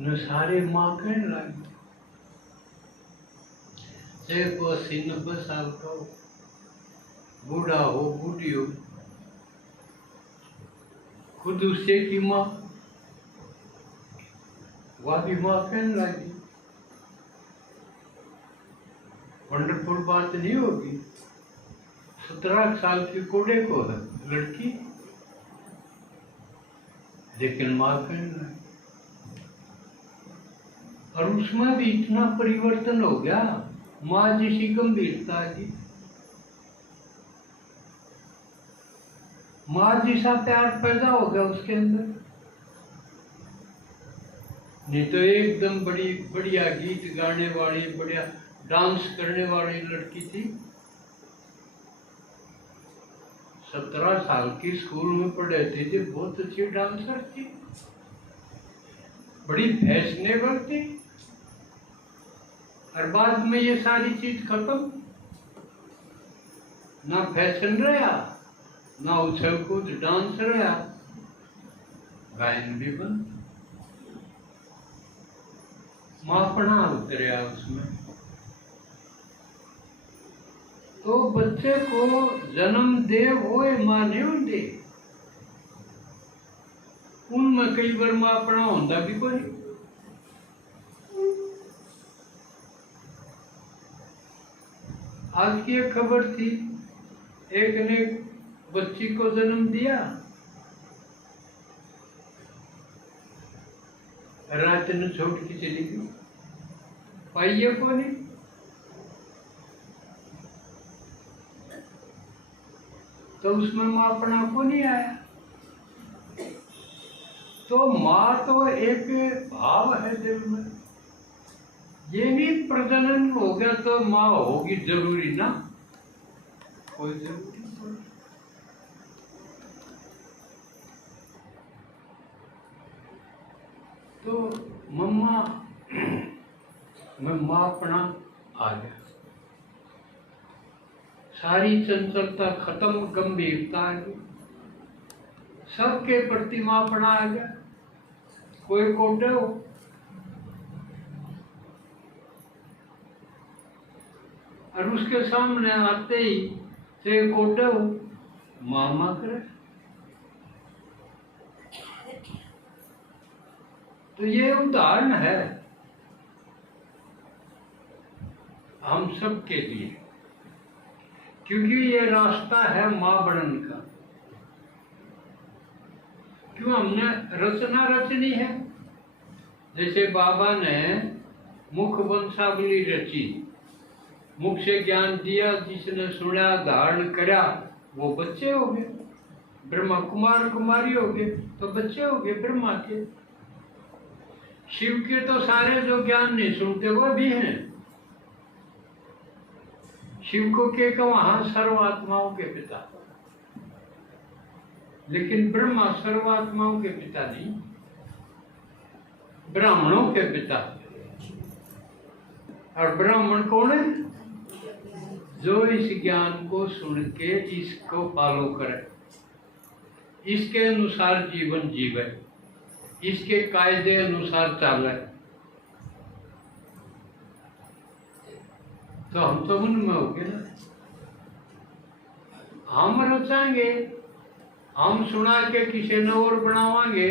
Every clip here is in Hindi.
न सारे माँ कहने लगे चाहे को 80-90 साल का हो, बूढ़ा हो बूढ़ी हो, खुद उससे की माँ वह भी माँ कहने लगी। वंडरफुल बात नहीं होगी? 17 साल की कोड़े को है लड़की, लेकिन माँ कहने लगी। और उसमें भी इतना परिवर्तन हो गया, माँ जैसी गंभीरता की, माँ जैसा प्यार पैदा हो गया उसके अंदर। नहीं तो एकदम बड़ी बढ़िया गीत गाने वाली, बढ़िया डांस करने वाली लड़की थी। 17 साल की, स्कूल में पढ़े थे, बहुत अच्छी डांसर थी, बड़ी फैशनेबल थी। और बाद में ये सारी चीज खत्म, ना फैशन रहा, ना उछल कूद डांस रहा, गायन भी बंद, मापना उतरिया उसमें। तो बच्चे को जन्म दे वो मां नहीं दे, उनमें कई बार मापना होता भी कोई। आज की एक खबर थी, एक ने बच्ची को जन्म दिया, रात ने छोड़ के चली गई, पाइए को नहीं। तो उसमें मापना को नहीं आया। तो माँ तो एक भाव है दिल में, ये नहीं प्रजनन हो गया तो माँ होगी जरूरी ना, कोई जरूरी नहीं। तो मम्मा में मापना आ गया, सारी चंचलता खत्म, गंभीरता आ गई, सबके प्रति मापना आ गया। कोई कोटे हो, और उसके सामने आते ही से कोटे हो, मामा करे। तो ये उदाहरण है हम सब के लिए, क्योंकि ये रास्ता है मां बनने का। क्यों हमने रचना रचनी है, जैसे बाबा ने मुख वंशावली रची, मुख से ज्ञान दिया, जिसने सुना धारण करा वो बच्चे हो गए, ब्रह्मा कुमार कुमारी हो गए, तो बच्चे हो गए ब्रह्मा के। शिव के तो सारे जो ज्ञान नहीं सुनते वो भी हैं। शिव को के वहां सर्वात्माओं के पिता, लेकिन ब्रह्मा सर्वात्माओं के पिता नहीं, ब्राह्मणों के पिता। और ब्राह्मण कौन है? जो इस ज्ञान को सुन के इसको फॉलो करे, इसके अनुसार जीवन जीवे, इसके कायदे अनुसार चले, तो हम तो उनमें हो गए ना। हम रचाएंगे, हम सुना के किसी ने और बनावांगे,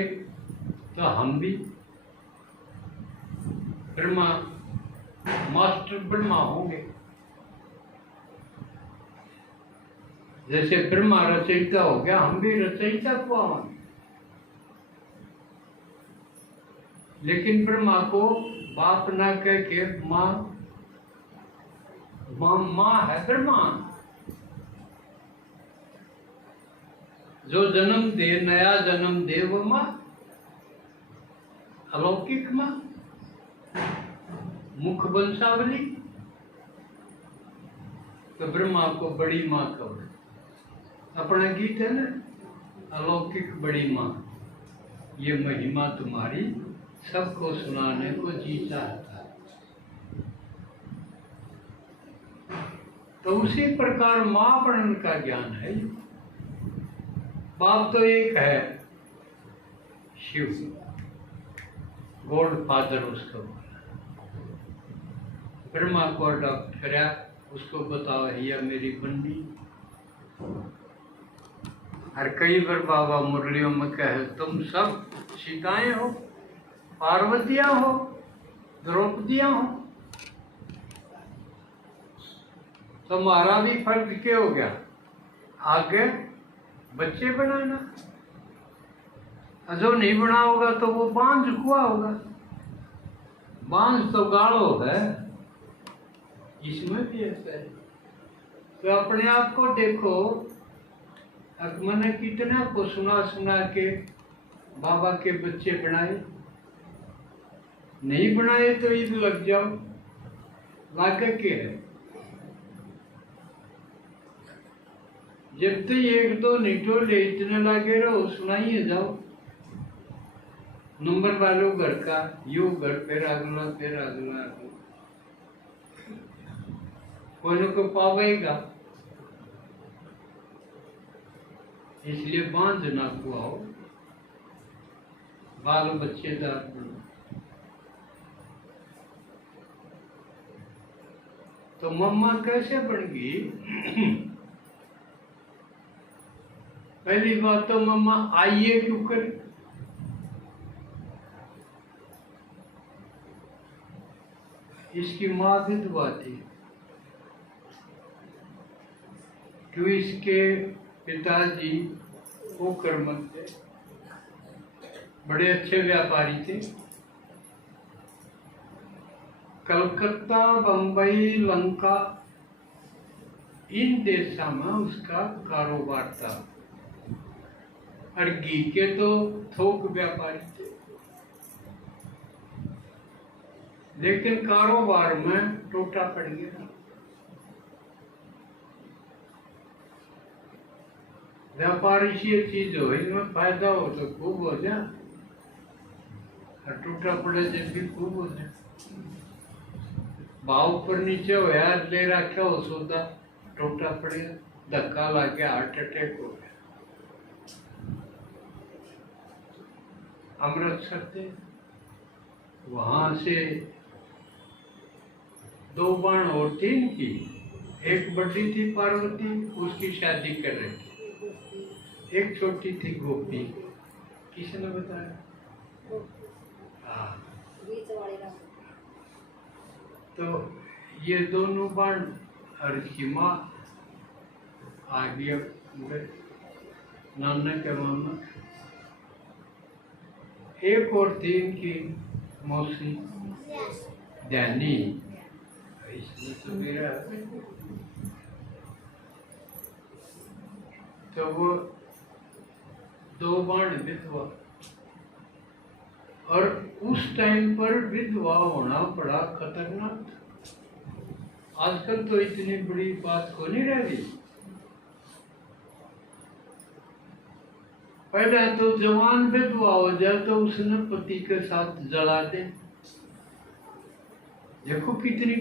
तो हम भी ब्रह्मा, मास्टर ब्रह्मा होंगे। जैसे ब्रह्मा रचयिता हो गया, हम भी रचयिता को आवांगे। लेकिन ब्रह्मा को बाप ना कह के माँ, माँ है ब्रह्मा, जो जन्म दे, नया जन्म दे वो माँ, अलौकिक माँ, मुख वंशावली। तो ब्रह्मा को बड़ी माँ कहो, अपना गीत है ना, अलौकिक बड़ी माँ, ये महिमा तुम्हारी सबको सुनाने को जी चाहता है। तो उसी प्रकार माँ बनने का ज्ञान है। बाप तो एक है शिव, गॉड फादर उसको ब्रह्मा को अडॉप्ट कराया, उसको बताओ यह मेरी बंदी। और कई बार बाबा मुरलियों में कहे तुम सब सीताएं हो, पार्वतियां हो, द्रौपदियां हो, तुम्हारा भी फर्ज क्या हो गया, आगे बच्चे बनाना। जो नहीं बना होगा तो वो बांझ कुआ होगा। बांझ तो गाढ़ो है, इसमें भी ऐसा है। तो अपने आप को देखो, मैंने कितना को सुना सुना के बाबा के बच्चे बनाए, नहीं बनाए तो ईद लग जाओ, लागे के है। जब तक एक दो निटोले इतने लागे रहो, सुनाइए जाओ। नंबर वालों घर का यू घर फिर अगला कोई न कोई पावेगा। इसलिए बांझ ना खुआओ, बाल बच्चेदार बनो। तो मम्मा कैसे बन गई? पहली बात तो मम्मा आइए क्यों कर, इसकी माँ विधवा थी, क्यों इसके पिताजी वो कर्मठ थे, बड़े अच्छे व्यापारी थे। कलकत्ता, बंबई, लंका इन देशों में उसका कारोबार था। और घी के तो थोक व्यापारी थे, लेकिन कारोबार में टोटा पड़ गया। व्यापार ऐसी चीज हो, इसमें फायदा हो तो खूब हो जाए, और टूटा पड़े जब भी खूब हो जाए। भाव ऊपर नीचे हो यार, ले रखा हो सौदा, टूटा पड़े, धक्का लग गया, हार्ट अटैक हो गया। अमृतसर थे, वहां से 2 बाण और 3 की, एक बड़ी थी पार्वती, उसकी शादी कर रही थी, एक छोटी थी गोपी। किसने बताया? हाँ, तो ये दोनों बाण और इसकी माँ आ गया नाना के मामा। एक और थी इनकी मौसी ध्यानी, इसमें तो मेरा, तो वो 2 बाण विधवा। और उस टाइम पर विधवा होना बड़ा खतरनाक था। आजकल तो इतनी बड़ी बात को नहीं रह रही। पहले तो जवान विधवा हो जाए तो उसने पति के साथ जला दे। देखो कितनी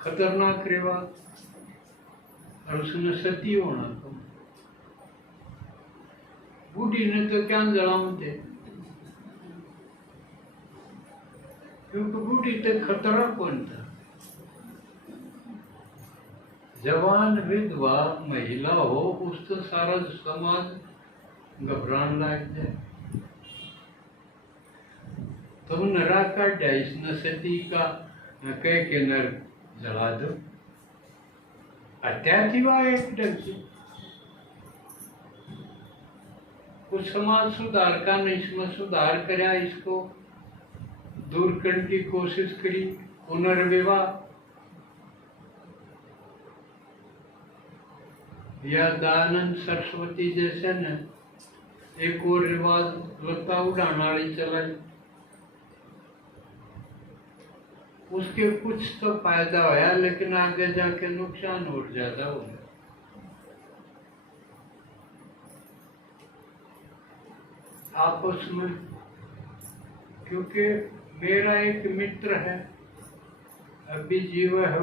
खतरनाक रिवाज। और उसने सती होना था। बूढ़ी ने तो क्या जलाऊं थे, क्योंकि बूढ़ी तक खतरा कौन था। जवान विधवा महिला हो, उस तो सारा समाज घबराने लग जाए। तो नरा का डाइस न सती का कह के नर जला दो। हत्या थी वह एक ढंग से। कुछ समाज सुधार का नहीं, इसमें सुधार करा, इसको दूर करने की कोशिश करी। पुनर्विवाह या दयानंद सरस्वती जैसे न एक और रिवाज लता उड़ाने वाली चलाई। उसके कुछ तो फायदा होया, लेकिन आगे जाके नुकसान और ज्यादा हो गया। आपस में, क्योंकि मेरा एक मित्र है, अभी जीव है,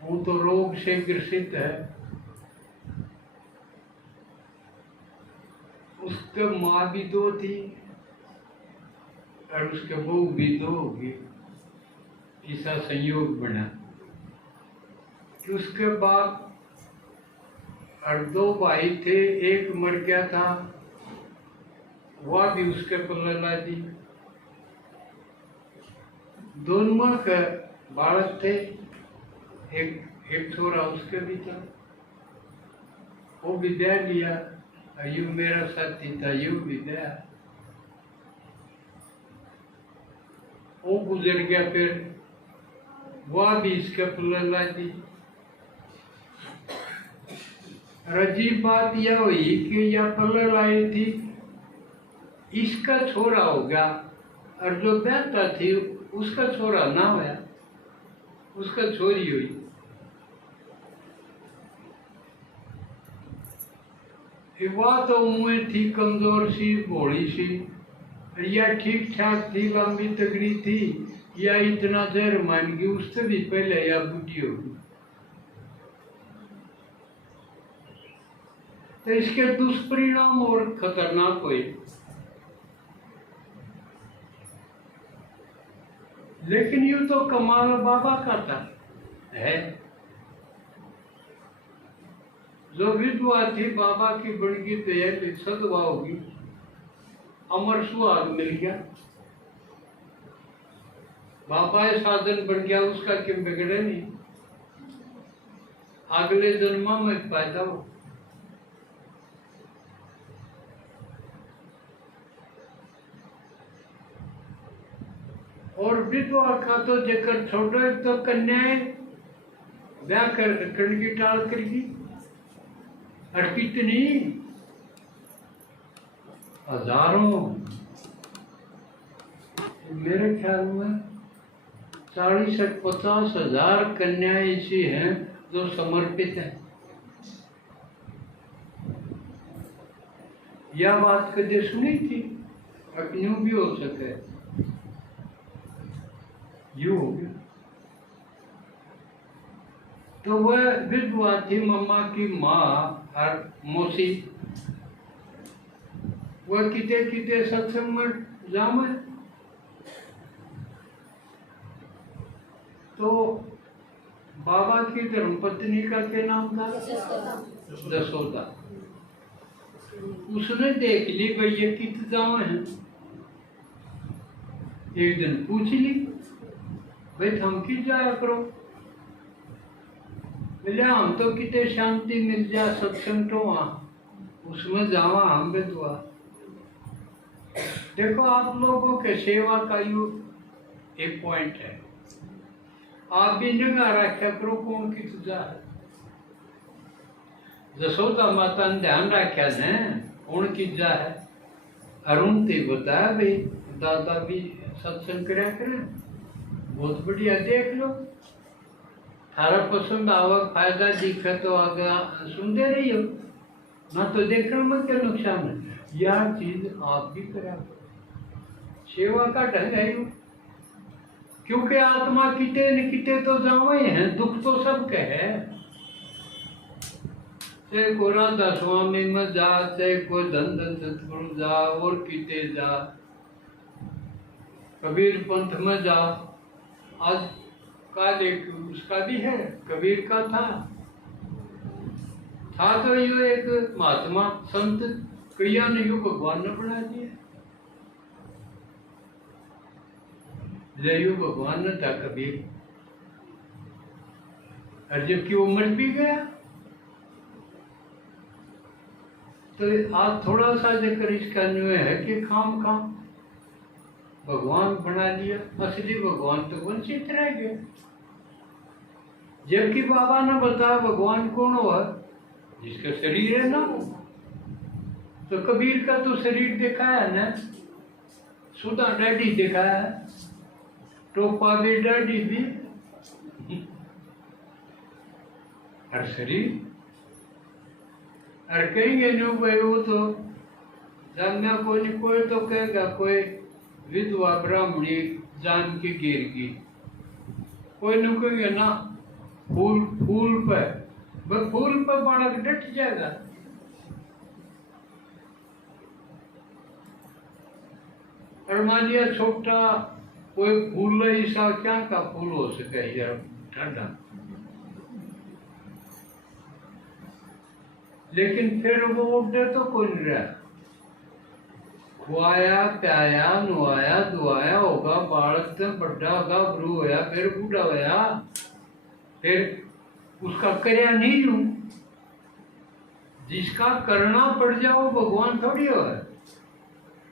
वो तो रोग से ग्रसित है। उसके माँ भी 2 थी, और उसके बहू भी दो होगी, ऐसा संयोग बना कि उसके बाद और दो भाई थे, एक मर गया था, वह भी उसके पल्ले ला दी। दोनों के बालक थे, एक छोरा उसके भी था, वो भी दे लिया। यू मेरा साथी था, यू भी दया, वो गुजर गया। फिर वह भी इसके पल्ले ला दी। अजीब बात यह हुई कि यह पल्ले लाई थी, इसका छोरा हो गया, और जो बेटा थी उसका छोरा ना होया, उसका छोरी हुई। वह तो मुँह थी कमजोर सी, भोली सी, या ठीक ठाक थी, लंबी तगड़ी थी, या इतना जहर मान गई उससे भी पहले या बुढ़ी होगी। तो इसके दुष्परिणाम और खतरनाक हुए। लेकिन यूं तो कमाल बाबा का था है। जो विधवा थी बाबा की बड़गी दया सदवा होगी, अमर सुहाग मिल गया, बाबा साधन बन गया, उसका क्यों बिगड़े नहीं, अगले जन्म में पैदा हो। और विधवा का तो जेकर छोटे तो कन्याएं ब्याह कर रखने की टाल करेगी, और कितनी हजारों, मेरे ख्याल में 40 से 50 हजार कन्याएं ऐसी हैं जो समर्पित हैं। यह बात कभी सुनी थी, अब यूं भी हो सके, यूं हो गया। तो वह विधवा थी, मम्मा की माँ और मौसी, वह किते किते सत्संग में जामे। तो बाबा की धर्मपत्नी का क्या नाम था? दसोदा। उसने देख ली भाई ये कित जावा है, एक दिन पूछ ली भाई हम की जाया करो, बोले हम तो कितने शांति मिल जाए सत्संग तो वहाँ, उसमें जावा हम विधवा। देखो आप लोगों के सेवा का यू एक पॉइंट है, आप भी निगाह रखा करो कौन की तुझा है। जसोदा माता ने ध्यान रखा ने कौन की जा है, अरुण ते बताया भाई दादा भी सत्संग कराया करें, बहुत बढ़िया, देख लो थारा पसंद आवा, फायदा दिखे तो आगे सुनते रही हो, ना तो देखने में क्या नुकसान है। यह चीज आप भी करा, सेवा का ढंग है यू, क्योंकि आत्मा किते न किते तो जावे हैं, दुख तो सबके है। चाहे कोई राधा स्वामी में जा, चाहे कोई धन धन सतगुरु जा, और किते जा, कबीर पंथ में जा। आज काल एक उसका भी है, कबीर का था तो यो एक महात्मा संत क्रिया ने यू भगवान ने बना दिया, यू भगवान ने था कबीर, और जबकि वो मर भी गया। तो आज थोड़ा सा जिक्र इसका न्यू है कि खाम खाम भगवान बना लिया, असली भगवान तो वंचित रह गए। जबकि बाबा ने बताया भगवान कौन हुआ, जिसका शरीर है ना, तो कबीर का तो शरीर दिखाया ना, सुधा डाडी दिखाया, टोपा भी डाडी भी, और शरीर। और कहेंगे नो भाई वो तो जानना कोई तो कहेगा कोई विधवा ब्राह्मणी जान के गिर गई, कोई न कहेगा ना फूल पर बालक डट जाएगा। और मान लिया छोटा कोई फूल ऐसा क्या का फूल हो सके यार ठंडा, लेकिन फिर वो उठे तो कोई नहीं रहा। खुआया प्याया नुआया दुआया होगा, बालक से बड़ा होगा, गुरु होया, फिर बूढ़ा होया, फिर उसका करया नहीं लू। जिसका करना पड़ जाओ भगवान थोड़ी हो है।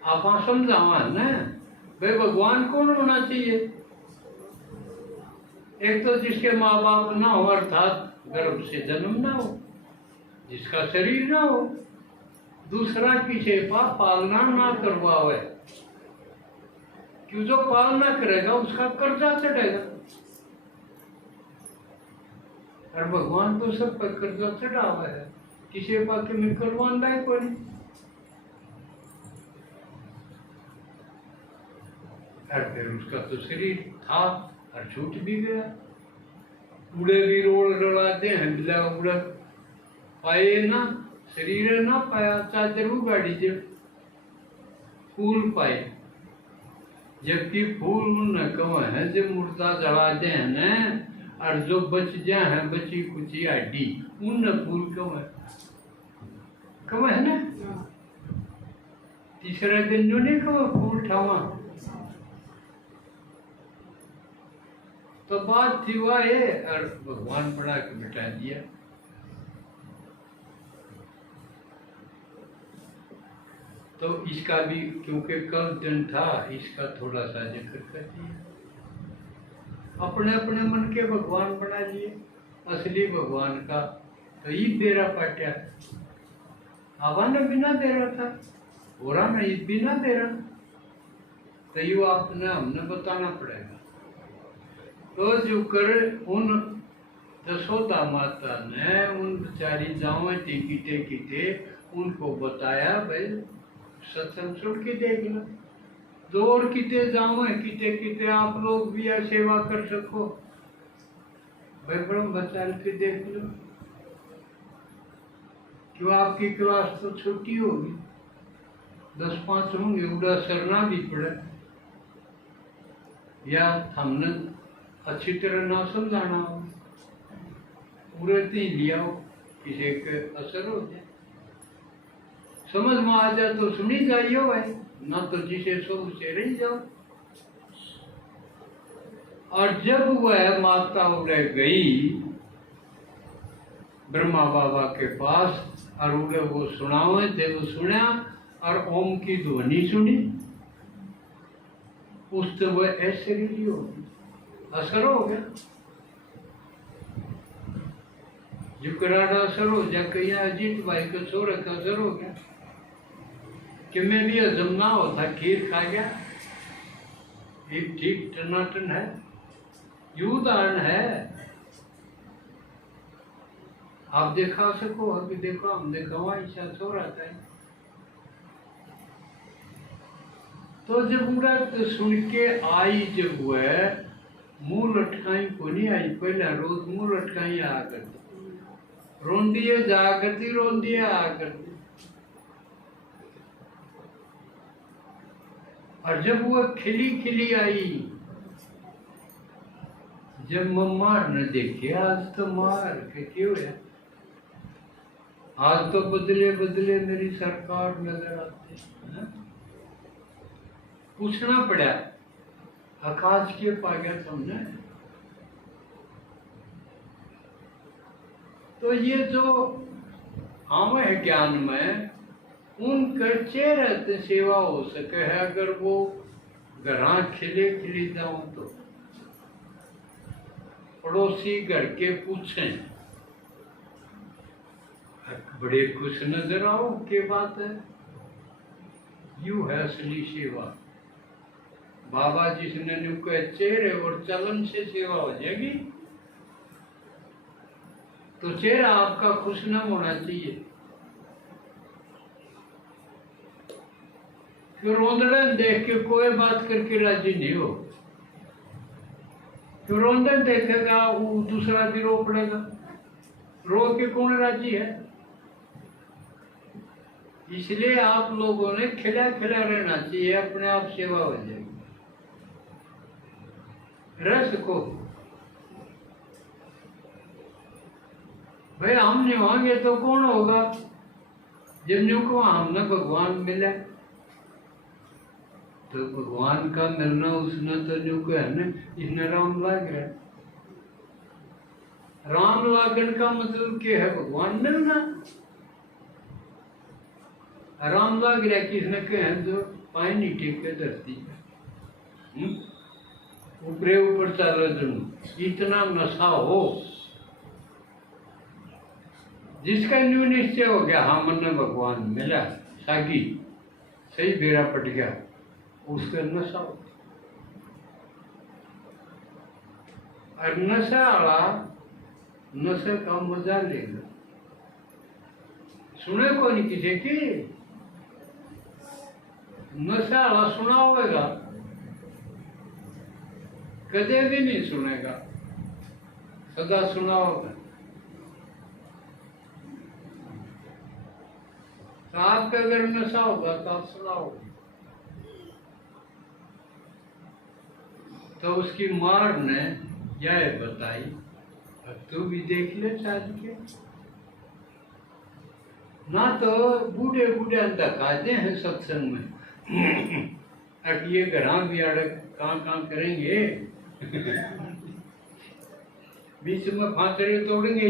आप समझावा ना भाई भगवान कौन होना चाहिए? एक तो जिसके माँ बाप ना हो अर्थात गर्भ से जन्म ना हो, जिसका शरीर ना हो, दूसरा किसी का पालना ना करवावे, क्यों जो पालना करेगा उसका कर्जा चढ़ेगा। और भगवान तो सब पर कर्जा चढ़ा हुआ है, किसी का में करवाना है कोई नहीं। और फिर उसका तो शरीर था और छूट भी गया। उड़े भी रोड रड़ाते हैं, बिला उड़ा पाए ना, शरीर ना पाया, चादर उगाड़ी जब फूल पाए, जबकि फूल न कम है जब मुर्दा जला दे हैं न, और जो बच जाए हैं बची कुची हड्डी उन फूल कम है ना। तीसरा दिन जो नहीं कम फूल ठावा, तो बात थी वह है और भगवान बड़ा के बिठा दिया। तो इसका भी क्योंकि कल दिन था, इसका थोड़ा सा जिक्र कर दिया। अपने अपने मन के भगवान बना लिए, असली भगवान का तो ईद दे रहा पाट्या, आवा ने बिना दे रहा था, हो रहा ना ईद बिना दे रहा, तो ये आपने हमने बताना पड़ेगा। तो जो कर उन जसोदा माता ने उन बेचारी जाओ टिकीटे कीते उनको बताया भाई सत्संग सुन के देख लो, दौड़ किते जाओ किते किते आप लोग भी यह सेवा कर सको, भाई ब्रह्म बचाल के देख लो। क्यों आपकी क्लास तो छोटी होगी, 10-5 होंगे, उड़ा सरना भी पड़े, या हमने अच्छी तरह ना समझाना हो, पूरे दिन लिया हो, किसी के असर हो जाए, समझ में आ जाए तो सुनी जाइए भाई, ना तो जिसे सो उसे रह जाओ। और जब वह माता उड़े गई ब्रह्मा बाबा के पास और उड़े वो सुनावे थे, वो सुना और ओम की ध्वनि सुनी, उससे वह ऐसे रही होगी, असर हो गया, जुकराना असर हो जाए, कहीं अजीत भाई का छोरे का असर हो गया कि मैं भी हजम ना होता, खीर खा गया, एक ठीक टनाटन है, उदाहरण है। आप दिखा सको, अभी देखो हम देखा हुआ ऐसा सो रहता है। तो जब पूरा तो सुन के आई, जब वह मुंह लटकाई को नहीं आई, पहले रोज मुंह लटकाई आ करती, रोंदिए जा करती, रोंदिए आ करती। और जब वह खिली खिली आई, जब मम्मा न देखे, आज तो मार के क्यों है, आज तो बदले बदले मेरी सरकार नजर आती है। पूछना पड़ा, आकाश के पागया तुमने। तो ये जो हम है ज्ञान में, उनके चेहरे सेवा हो सके है, अगर वो घरा खिले खिली जाऊं तो पड़ोसी घर के पूछें, बड़े खुश नजर आओ, के बात है, यू है असली सेवा। बाबा जिसने नुके चेहरे और चलन से सेवा हो जाएगी, तो चेहरा आपका खुश न होना चाहिए। क्यों रोंदड़न देख के कोई बात करके राजी नहीं हो, क्यों रोंदन देखेगा वो दूसरा भी रो पड़ेगा, रो के कौन राजी है। इसलिए आप लोगों ने खिला खिला रहना चाहिए, अपने आप सेवा हो जाएगी। रस को भाई हम नहीं होंगे तो कौन होगा? जिन को हमने भगवान मिला तो भगवान का मिलना उसने तो जो है ना, इसने राम लाग रहा है। राम लागण का मतलब क्या है? भगवान मिलना। राम लाग रहा किसने कहे जो पाए नहीं टेके धरती ऊपरे ऊपर चल इतना नशा हो, जिसका न्यू निश्चय हो गया हाँ मन में भगवान मिला, सागी सही बेड़ा पट गया, उसका नशा हो। और नशा वाला नशे का मजा लेगा। सुने को नहीं किसी की नशा वाला सुना होगा, कदे भी नहीं सुनेगा, सदा सुना होगा। तो आपका अगर नशा होगा तो आप सुनाओगे। तो उसकी मार ने यह बताई, तू भी देख ले चाल के ना, तो बूढ़े बूढ़े धकाते हैं सत्संग में अब ये घर भी अड़क कहाँ करेंगे बीच में फांसड़े तोड़ेंगे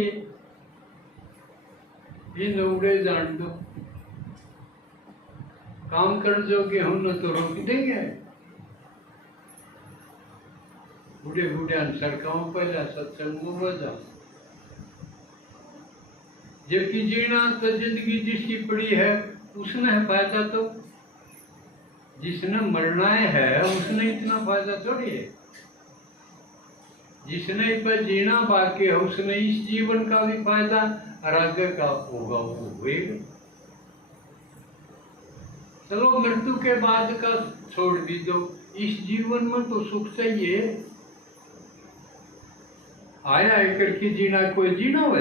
ये उड़े जान दो, काम कर जोगे हम न तो रोक देंगे। बूढ़े बूढ़े सड़कों पहला सत्संग में बजा, जबकि जीना तो जिंदगी जिसकी पड़ी है उसने है फायदा, तो जिसने मरना है उसने इतना फायदा थोड़ी है। जिसने पर जीना बाकी है उसने इस जीवन का भी फायदा और आगे का होगा वो होएगा। चलो मृत्यु के बाद का छोड़ भी दो, इस जीवन में तो सुख चाहिए। आया करके जीना कोई जीना हुआ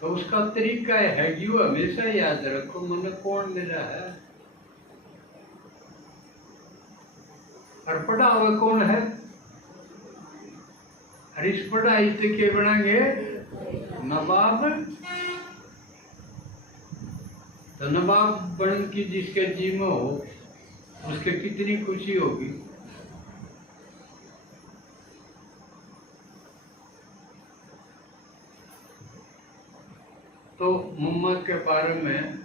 तो उसका तरीका है कि वो हमेशा याद रखो मन कौन मिला है और पढ़ा हुआ कौन है। और इस पढ़ाई से क्या बनाएंगे? नवाब। तो नवाब बन की जिसके जी में हो उसके कितनी खुशी होगी। तो मम्मा के बारे में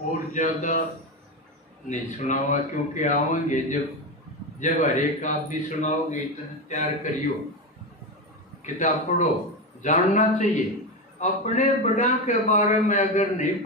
और ज्यादा नहीं सुनावा, क्योंकि आवेंगे जब हर एक आप भी सुनाओगे तो तैयार करियो, किताब पढ़ो, जानना चाहिए। अपने बड़ा के बारे में अगर नहीं